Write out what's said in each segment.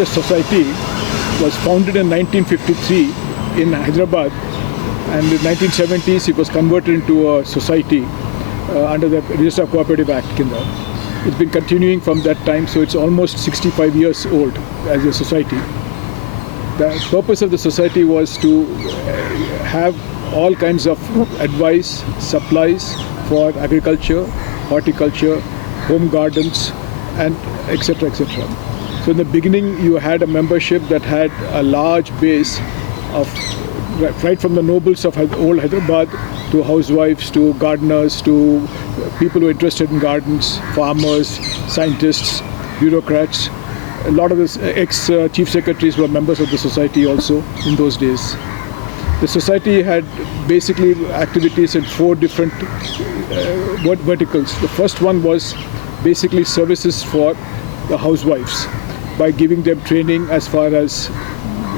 Agriculture Society was founded in 1953 in Hyderabad, and in the 1970s it was converted into a society under the Register of Cooperative Act. It's been continuing from that time, so it's almost 65 years old as a society. The purpose of the society was to have all kinds of advice, supplies for agriculture, horticulture, home gardens, and etc. etc. So in the beginning, you had a membership that had a large base of right from the nobles of old Hyderabad to housewives, to gardeners, to people who are interested in gardens, farmers, scientists, bureaucrats. A lot of the ex-chief secretaries were members of the society also in those days. The society had basically activities in 4 different verticals. The first one was basically services for the housewives by giving them training as far as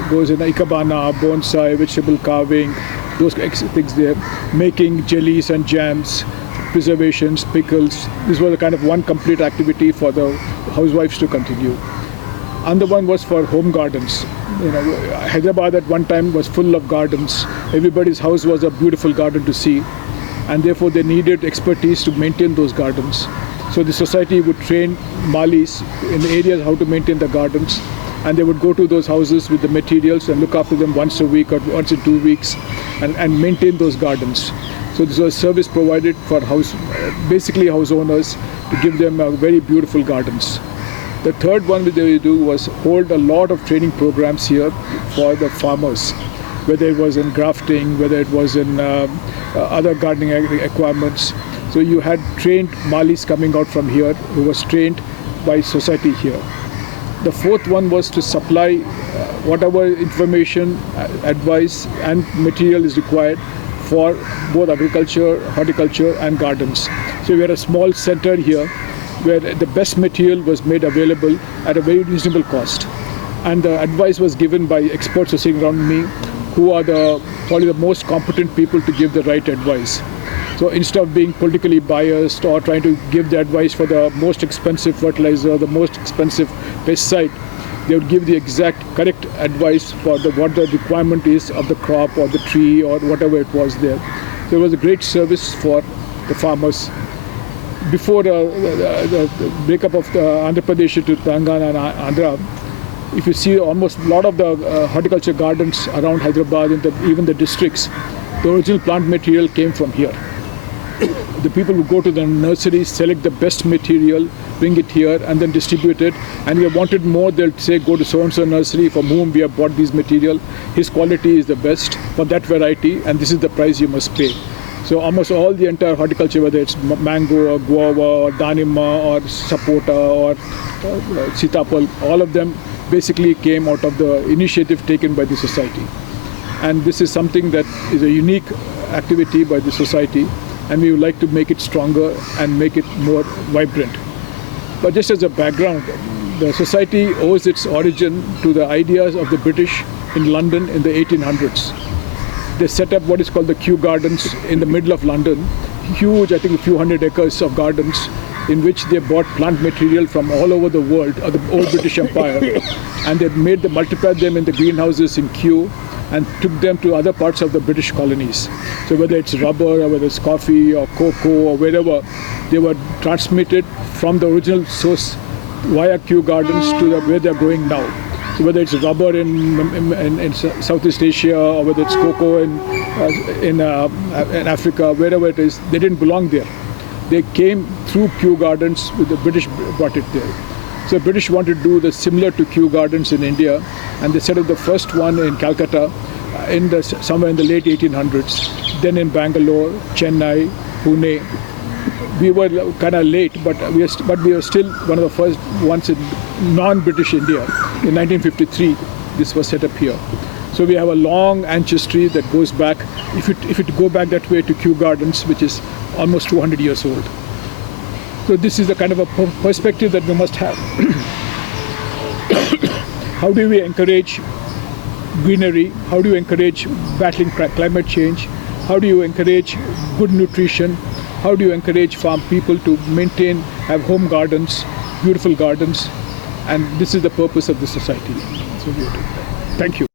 goes in ikebana, bonsai, vegetable carving, those things there, making jellies and jams, preservations, pickles. This was a kind of one complete activity for the housewives to continue. Another one was for home gardens. Hyderabad at one time was full of gardens. Everybody's house was a beautiful garden to see, and therefore they needed expertise to maintain those gardens. So the society would train malis in the areas how to maintain the gardens, and they would go to those houses with the materials and look after them once a week or once in 2 weeks and maintain those gardens. So this was a service provided for basically house owners to give them very beautiful gardens. The third one that they do was hold a lot of training programs here for the farmers, whether it was in grafting, whether it was in other gardening requirements. So you had trained malis coming out from here who was trained by society here. The fourth one was to supply whatever information, advice and material is required for both agriculture, horticulture and gardens. So we had a small center here where the best material was made available at a very reasonable cost. And the advice was given by experts who are sitting around me, who are probably the most competent people to give the right advice. So instead of being politically biased or trying to give the advice for the most expensive fertilizer, the most expensive pesticide, they would give the exact correct advice for what the requirement is of the crop or the tree or whatever it was there. So it was a great service for the farmers. Before the breakup of the Andhra Pradesh to Telangana and Andhra, if you see almost a lot of the horticulture gardens around Hyderabad and even the districts, the original plant material came from here. The people who go to the nurseries, select the best material, bring it here and then distribute it. And if they wanted more, they'll say, go to so-and-so nursery from whom we have bought this material. His quality is the best for that variety and this is the price you must pay. So almost all the entire horticulture, whether it's mango or guava or danima or sapota or sitapal, all of them basically came out of the initiative taken by the society. And this is something that is a unique activity by the society, and we would like to make it stronger and make it more vibrant. But just as a background, the society owes its origin to the ideas of the British in London in the 1800s. They set up what is called the Kew Gardens in the middle of London, huge, I think a few hundred acres of gardens in which they bought plant material from all over the world, of the old British Empire, and they multiplied them in the greenhouses in Kew and took them to other parts of the British colonies. So whether it's rubber or whether it's coffee or cocoa or wherever, they were transmitted from the original source via Kew Gardens to where they're growing now. So whether it's rubber in Southeast Asia or whether it's cocoa in Africa, wherever it is, they didn't belong there. They came through Kew Gardens, the British brought it there. So the British wanted to do the similar to Kew Gardens in India, and they set up the first one in Calcutta somewhere in the late 1800s, then in Bangalore, Chennai, Pune. We were kind of late, but we were still one of the first ones in non-British India. In 1953, this was set up here. So we have a long ancestry that goes back, if you go back that way to Kew Gardens, which is almost 200 years old. So this is the kind of a perspective that we must have. How do we encourage greenery? How do you encourage battling climate change? How do you encourage good nutrition? How do you encourage farm people to have home gardens, beautiful gardens? and this is the purpose of the society. So we are doing that. Thank you.